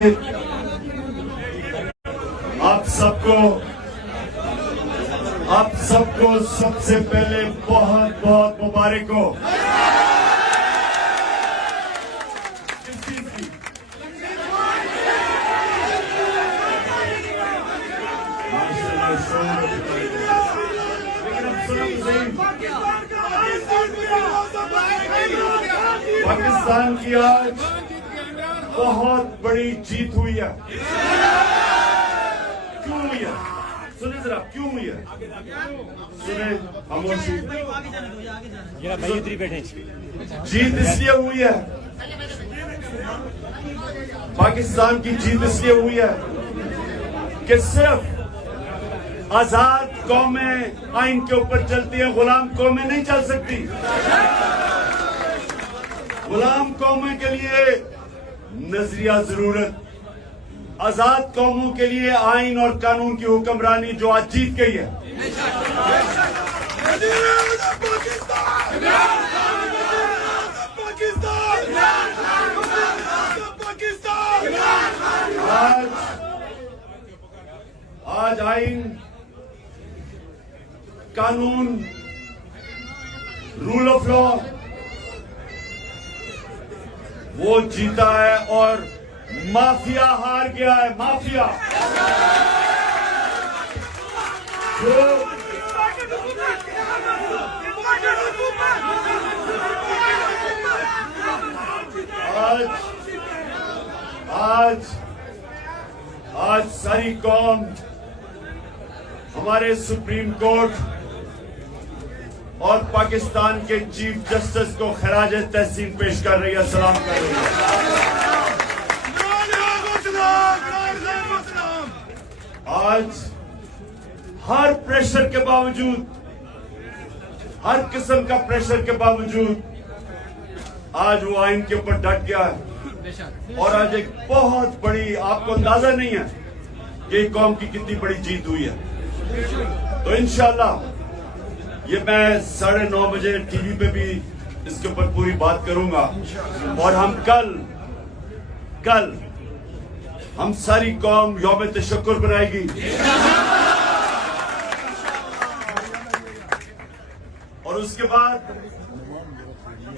आप सबको सबसे पहले बहुत बहुत मुबारक हो। पाकिस्तान की आज बहुत बड़ी जीत हुई है। क्यों हुई है? सुने जरा, क्यों हुई है? सुने खामोशी। जीत इसलिए हुई है, पाकिस्तान की जीत इसलिए हुई है कि सिर्फ आजाद कौमें आइन के ऊपर चलती हैं, गुलाम कौमें नहीं चल सकती। गुलाम कौमों के लिए नजरिया जरूरत, आजाद कौमों के लिए आइन और कानून की हुक्मरानी जो आज जीत गई है। आज आइन, कानून, रूल ऑफ लॉ वो जीता है और माफिया हार गया है। माफिया जो आज सारी कौम हमारे सुप्रीम कोर्ट और पाकिस्तान के चीफ जस्टिस को खराज तहसीन पेश कर रही है, सलाम कर रही है। आज हर प्रेशर के बावजूद, हर किस्म का प्रेशर के बावजूद आज वो आइन के ऊपर डट गया है और आज एक बहुत बड़ी, आपको अंदाजा नहीं है कि कौम की कितनी बड़ी जीत हुई है। तो इंशाल्लाह ये मैं 9:30 बजे टीवी पे भी इसके ऊपर पूरी बात करूंगा और हम कल हम सारी कौम यौम तशक्कुर बनाएगी और उसके बाद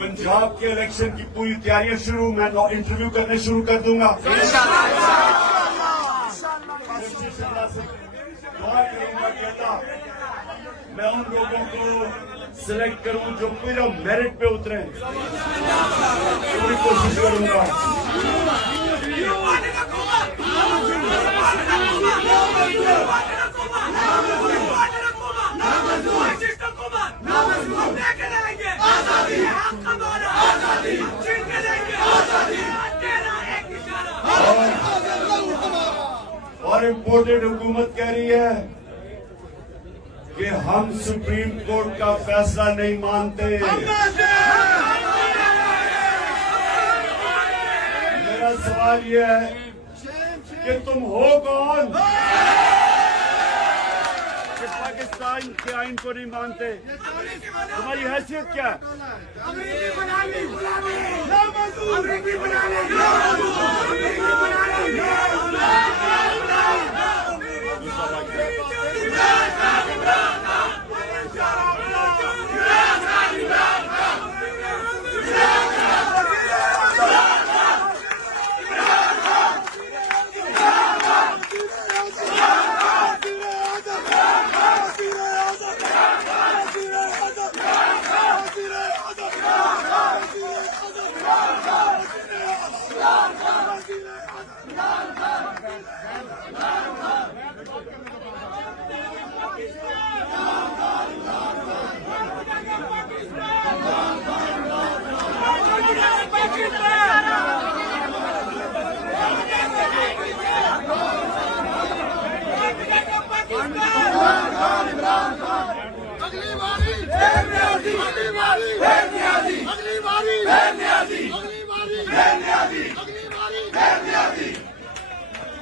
पंजाब के इलेक्शन की पूरी तैयारियां शुरू, मैं इंटरव्यू करने शुरू कर दूंगा। मैं उन लोगों को सिलेक्ट करूं जो पूरा मेरिट पे उतरे, पूरी कोशिश करूंगा। और इम्पोर्टेड हुकूमत कह रही है कि हम सुप्रीम कोर्ट का फैसला नहीं मानते। मेरा सवाल यह है कि तुम हो कौन कि पाकिस्तान के आइन को नहीं मानते? तुम्हारी हैसियत क्या है?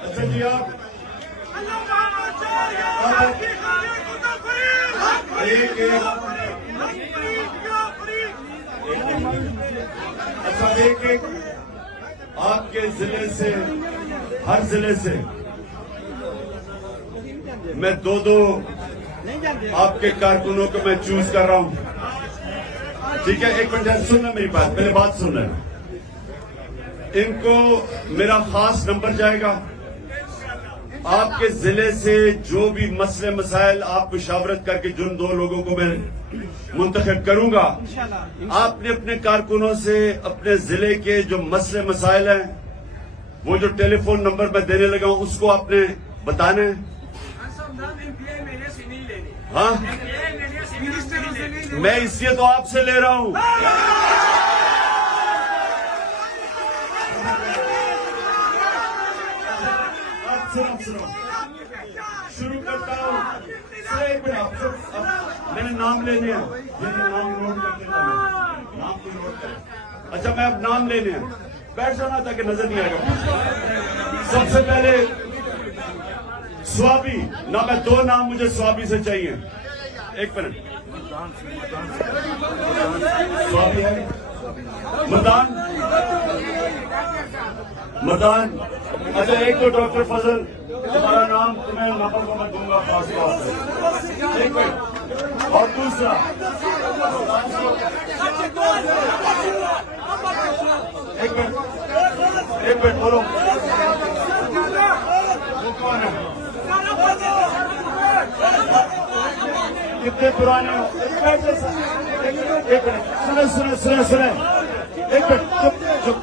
अच्छा जी, आप अच्छा एक आपके जिले से हर जिले से मैं दो आपके कारकुनों को मैं चूज कर रहा हूं। ठीक है, एक मिनट सुनना मेरी बात, पहले बात सुनना। इनको मेरा खास नंबर जाएगा। आपके जिले से जो भी मसले मसाइल आप मुशावरत करके जिन 2 लोगों को मैं मुंतखब करूंगा, आपने अपने कारकुनों से अपने जिले के जो मसले मसाइल हैं, वो जो टेलीफोन नंबर मैं देने लगा हूं उसको आपने बताना है। हाँ, मैं इसलिए तो आपसे ले रहा हूं। सुनो, शुरू करता हूँ। मैंने नाम ले लिया, नाम नोट कर देता हूं। नाम तो नोट कर। अच्छा, मैं अब नाम ले लिया, बैठ जाना ताकि नजर नहीं आएगा। सबसे पहले स्वाबी ना, मैं 2 नाम मुझे स्वाबी से चाहिए। एक मिनट, स्वाबी है मदान। अच्छा, एक तो डॉक्टर फजल, तुम्हारा नाम तुम्हें नंबर को मैं दूंगा खास तौर से। एक मिनट, और दूसरा एक मिनट बोलो, वो कौन है? कितने पुराने हो? एक मिनट, सुने, एक मिनट, चुप।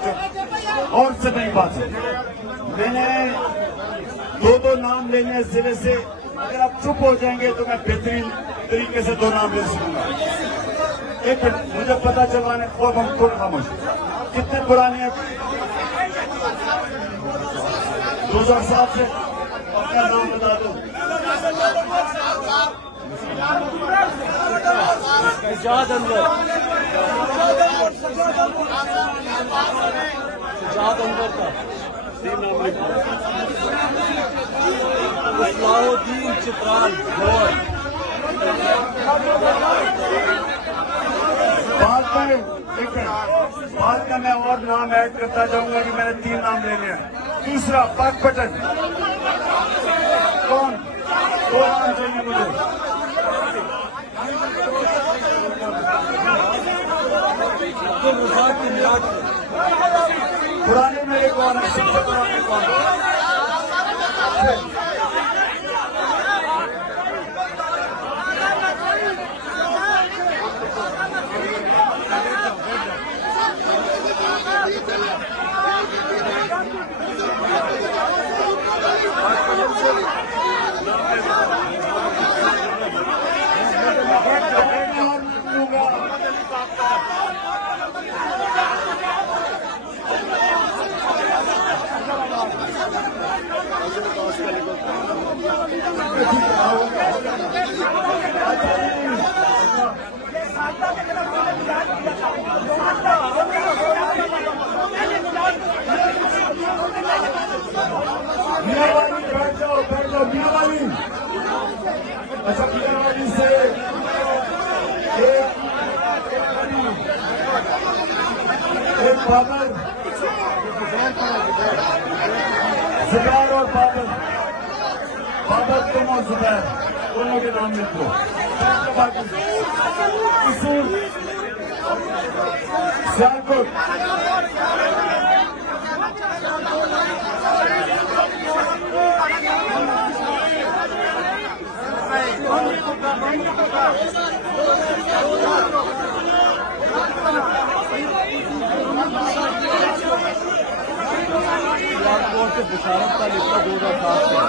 और से नहीं बात है, मैंने 2 नाम लेने हैं जिले से। अगर आप चुप हो जाएंगे तो मैं बेहतरीन तरीके से 2 नाम ले सकूंगा। एक मिनट, मुझे पता चलवाने हम थोड़ा खामोश। कितने पुराने हैं? 2007 से। अपना नाम बता दो। सजाद अंदर का इस्लाहुद्दीन चित्राल गौर। बाद में मैं और नाम ऐड करता जाऊंगा कि मैंने 3 नाम ले लिया। दूसरा पाक पटन, कौन? 2 नाम चाहिए मुझे। पुराने मेरे कौन है? सबसे पुराने कौन है? मीरावाली। अच्छा, मीरावाली से एक बाबर, जुबैर और बाबर तुम और जुबैर दोनों के नाम लिख लो। सियालकोट, सियालकोट से बुशारत का लिखा 2007 में।